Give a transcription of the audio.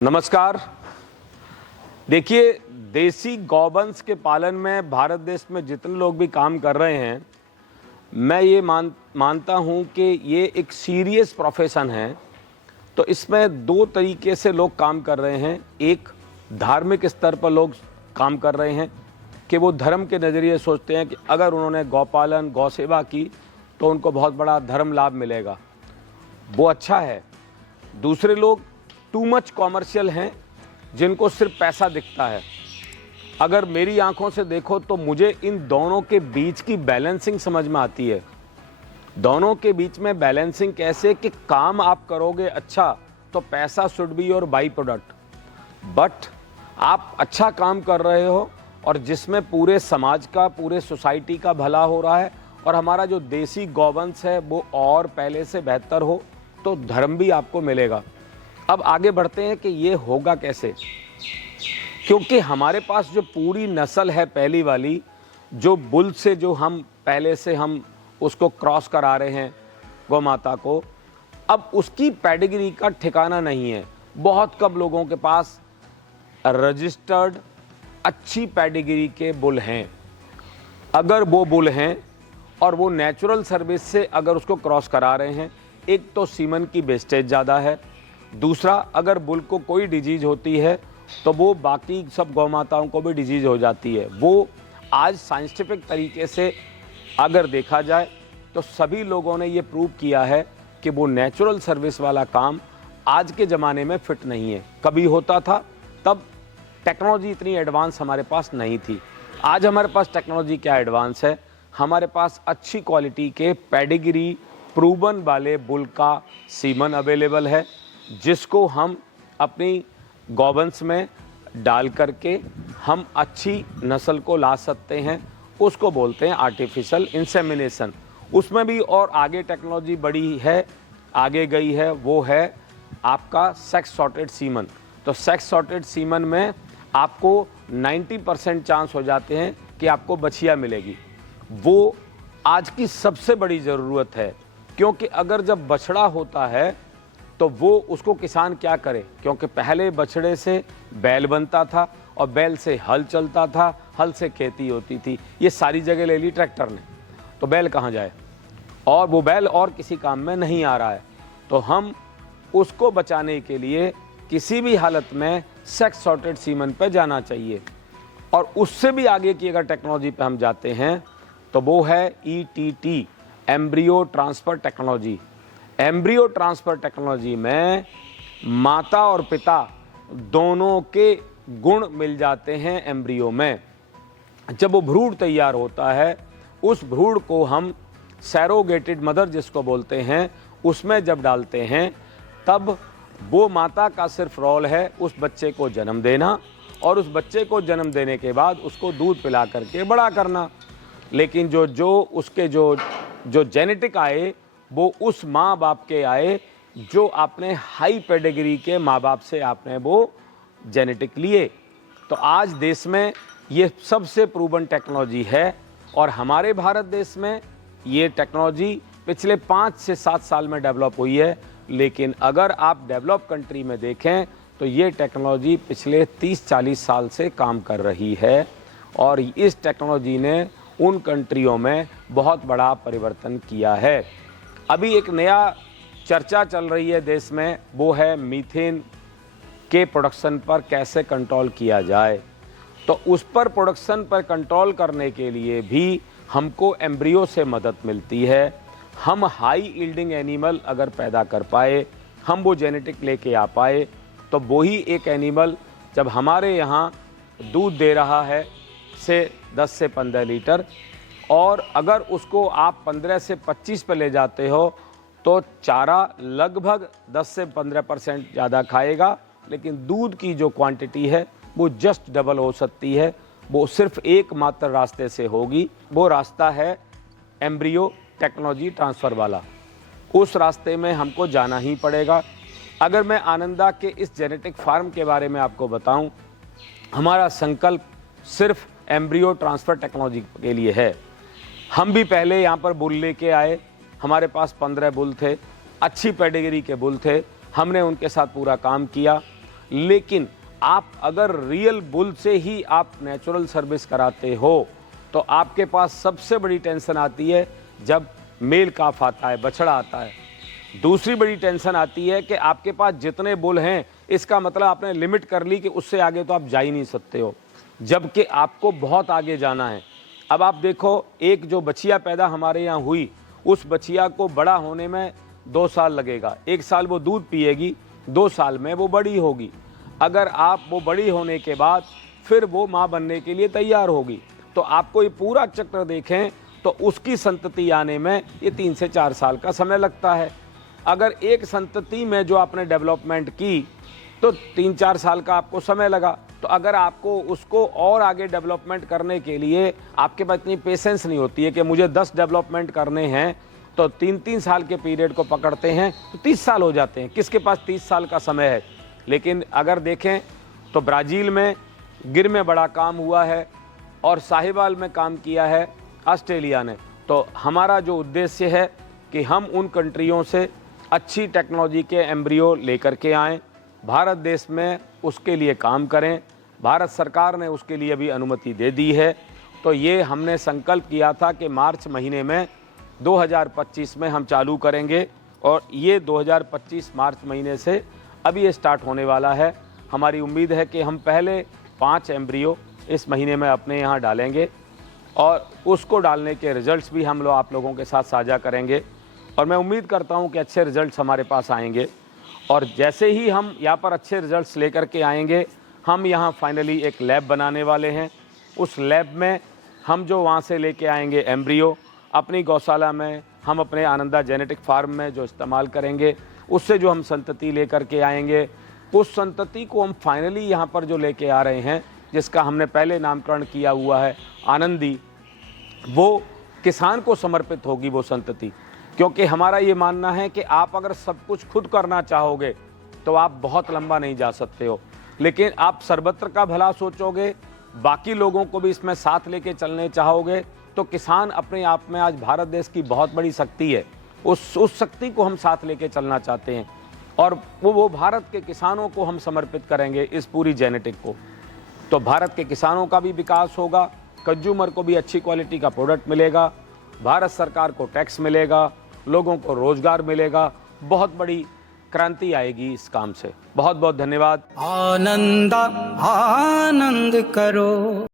नमस्कार। देखिए, देसी गौवंश के पालन में भारत देश में जितने लोग भी काम कर रहे हैं, मैं ये मानता हूँ कि ये एक सीरियस प्रोफेशन है। तो इसमें दो तरीके से लोग काम कर रहे हैं। एक, धार्मिक स्तर पर लोग काम कर रहे हैं कि वो धर्म के नज़रिए सोचते हैं कि अगर उन्होंने गौपालन, गौ सेवा की तो उनको बहुत बड़ा धर्म लाभ मिलेगा, वो अच्छा है। दूसरे लोग टू मच कॉमर्शियल हैं, जिनको सिर्फ पैसा दिखता है। अगर मेरी आंखों से देखो तो मुझे इन दोनों के बीच की बैलेंसिंग समझ में आती है। दोनों के बीच में बैलेंसिंग कैसे कि काम आप करोगे अच्छा तो पैसा should be your by product, but आप अच्छा काम कर रहे हो और जिसमें पूरे समाज का, पूरे सोसाइटी का भला हो रहा है और हमारा जो देसी गौवंश है वो और पहले से बेहतर हो, तो धर्म भी आपको मिलेगा। अब आगे बढ़ते हैं कि ये होगा कैसे, क्योंकि हमारे पास जो पूरी नस्ल है पहली वाली, जो बुल से जो हम पहले से हम उसको क्रॉस करा रहे हैं गौ माता को, अब उसकी पेडिग्री का ठिकाना नहीं है। बहुत कम लोगों के पास रजिस्टर्ड अच्छी पेडिग्री के बुल हैं। अगर वो बुल हैं और वो नेचुरल सर्विस से अगर उसको क्रॉस करा रहे हैं, एक तो सीमन की वेस्टेज ज़्यादा है, दूसरा अगर बुल को कोई डिजीज होती है तो वो बाकी सब गौ माताओं को भी डिजीज हो जाती है। वो आज साइंटिफिक तरीके से अगर देखा जाए तो सभी लोगों ने ये प्रूव किया है कि वो नेचुरल सर्विस वाला काम आज के ज़माने में फिट नहीं है। कभी होता था, तब टेक्नोलॉजी इतनी एडवांस हमारे पास नहीं थी। आज हमारे पास टेक्नोलॉजी क्या एडवांस है, हमारे पास अच्छी क्वालिटी के पेडिग्री प्रूवन वाले बुल का सीमन अवेलेबल है, जिसको हम अपनी गौवंश में डाल करके हम अच्छी नस्ल को ला सकते हैं। उसको बोलते हैं आर्टिफिशियल इंसेमिनेशन। उसमें भी और आगे टेक्नोलॉजी बड़ी है, आगे गई है, वो है आपका सेक्स सॉर्टेड सीमन। तो सेक्स सॉर्टेड सीमन में आपको 90% चांस हो जाते हैं कि आपको बछिया मिलेगी। वो आज की सबसे बड़ी ज़रूरत है, क्योंकि अगर जब बछड़ा होता है तो वो उसको किसान क्या करे, क्योंकि पहले बछड़े से बैल बनता था और बैल से हल चलता था, हल से खेती होती थी। ये सारी जगह ले ली ट्रैक्टर ने, तो बैल कहाँ जाए, और वो बैल और किसी काम में नहीं आ रहा है। तो हम उसको बचाने के लिए किसी भी हालत में सेक्स सॉर्टेड सीमन पे जाना चाहिए। और उससे भी आगे की अगर टेक्नोलॉजी पे हम जाते हैं तो वो है ETT, embryo transfer technology. Embryo transfer technology में माता और पिता दोनों के गुण मिल जाते हैं एम्ब्रियो में। जब वो भ्रूण तैयार होता है, उस भ्रूण को हम सैरोगेटेड मदर जिसको बोलते हैं, उसमें जब डालते हैं, तब वो माता का सिर्फ रोल है उस बच्चे को जन्म देना और उस बच्चे को जन्म देने के बाद उसको दूध पिला करके बड़ा करना। लेकिन जो उसके जो जेनेटिक आए वो उस माँ बाप के आए जो आपने हाई पेडिग्री के माँ बाप से आपने वो जेनेटिक लिए। तो आज देश में ये सबसे प्रूवन टेक्नोलॉजी है और हमारे भारत देश में ये टेक्नोलॉजी पिछले 5 से 7 साल में डेवलप हुई है। लेकिन अगर आप डेवलप कंट्री में देखें तो ये टेक्नोलॉजी पिछले 30-40 साल से काम कर रही है और इस टेक्नोलॉजी ने उन कंट्रियों में बहुत बड़ा परिवर्तन किया है। अभी एक नया चर्चा चल रही है देश में, वो है मीथेन के प्रोडक्शन पर कैसे कंट्रोल किया जाए। तो उस पर प्रोडक्शन पर कंट्रोल करने के लिए भी हमको एम्ब्रियो से मदद मिलती है। हम हाई यील्डिंग एनिमल अगर पैदा कर पाए, हम वो जेनेटिक लेके आ पाए, तो वही एक एनिमल जब हमारे यहाँ दूध दे रहा है से 10 से 15 लीटर, और अगर उसको आप 15 से 25 पे ले जाते हो तो चारा लगभग 10 से 15% ज़्यादा खाएगा, लेकिन दूध की जो क्वांटिटी है वो जस्ट डबल हो सकती है। वो सिर्फ एकमात्र रास्ते से होगी, वो रास्ता है एम्ब्रियो टेक्नोलॉजी ट्रांसफ़र वाला। उस रास्ते में हमको जाना ही पड़ेगा। अगर मैं आनंदा के इस जेनेटिक फार्म के बारे में आपको बताऊं, हमारा संकल्प सिर्फ एम्ब्रियो ट्रांसफ़र टेक्नोलॉजी के लिए है। हम भी पहले यहाँ पर बुल लेके आए, हमारे पास 15 बुल थे, अच्छी पेडिग्री के बुल थे, हमने उनके साथ पूरा काम किया। लेकिन आप अगर रियल बुल से ही आप नेचुरल सर्विस कराते हो तो आपके पास सबसे बड़ी टेंशन आती है जब मेल काफ आता है, बछड़ा आता है। दूसरी बड़ी टेंशन आती है कि आपके पास जितने बुल हैं, इसका मतलब आपने लिमिट कर ली कि उससे आगे तो आप जा ही नहीं सकते हो, जबकि आपको बहुत आगे जाना है। अब आप देखो, एक जो बछिया पैदा हमारे यहाँ हुई, उस बछिया को बड़ा होने में 2 साल लगेगा। 1 साल वो दूध पिएगी, 2 साल में वो बड़ी होगी। अगर आप वो बड़ी होने के बाद फिर वो माँ बनने के लिए तैयार होगी, तो आपको ये पूरा चक्र देखें तो उसकी संतति आने में ये 3 से 4 साल का समय लगता है। अगर एक संतति में जो आपने डेवलपमेंट की तो 3-4 साल का आपको समय लगा, तो अगर आपको उसको और आगे डेवलपमेंट करने के लिए आपके पास इतनी पेशेंस नहीं होती है कि मुझे 10 डेवलपमेंट करने हैं, तो 3-3 साल के पीरियड को पकड़ते हैं तो 30 साल हो जाते हैं। किसके पास 30 साल का समय है? लेकिन अगर देखें तो ब्राज़ील में गिर में बड़ा काम हुआ है और साहिवाल में काम किया है ऑस्ट्रेलिया ने। तो हमारा जो उद्देश्य है कि हम उन कंट्रियों से अच्छी टेक्नोलॉजी के एम्ब्रियो लेकर के आएँ, भारत देश में उसके लिए काम करें। भारत सरकार ने उसके लिए भी अनुमति दे दी है। तो ये हमने संकल्प किया था कि मार्च महीने में 2025 में हम चालू करेंगे और ये 2025 मार्च महीने से अभी ये स्टार्ट होने वाला है। हमारी उम्मीद है कि हम पहले 5 एम्ब्रियो इस महीने में अपने यहाँ डालेंगे और उसको डालने के रिजल्ट्स भी हम लोग आप लोगों के साथ साझा करेंगे और मैं उम्मीद करता हूँ कि अच्छे रिजल्ट्स हमारे पास आएंगे। और जैसे ही हम यहाँ पर अच्छे रिजल्ट्स लेकर के आएंगे, हम यहाँ फाइनली एक लैब बनाने वाले हैं। उस लैब में हम जो वहाँ से लेके आएंगे एम्ब्रियो, अपनी गौशाला में, हम अपने आनंदा जेनेटिक फार्म में जो इस्तेमाल करेंगे, उससे जो हम संतति लेकर के आएंगे, उस संतति को हम फाइनली यहाँ पर जो लेके आ रहे हैं, जिसका हमने पहले नामकरण किया हुआ है आनंदी, वो किसान को समर्पित होगी वो संतति। क्योंकि हमारा ये मानना है कि आप अगर सब कुछ खुद करना चाहोगे तो आप बहुत लंबा नहीं जा सकते हो, लेकिन आप सर्वत्र का भला सोचोगे, बाकी लोगों को भी इसमें साथ लेके चलने चाहोगे, तो किसान अपने आप में आज भारत देश की बहुत बड़ी शक्ति है। उस शक्ति को हम साथ लेके चलना चाहते हैं और वो भारत के किसानों को हम समर्पित करेंगे इस पूरी जेनेटिक को। तो भारत के किसानों का भी विकास होगा, कंज्यूमर को भी अच्छी क्वालिटी का प्रोडक्ट मिलेगा, भारत सरकार को टैक्स मिलेगा, लोगों को रोजगार मिलेगा, बहुत बड़ी क्रांति आएगी इस काम से। बहुत बहुत धन्यवाद। आनंद करो।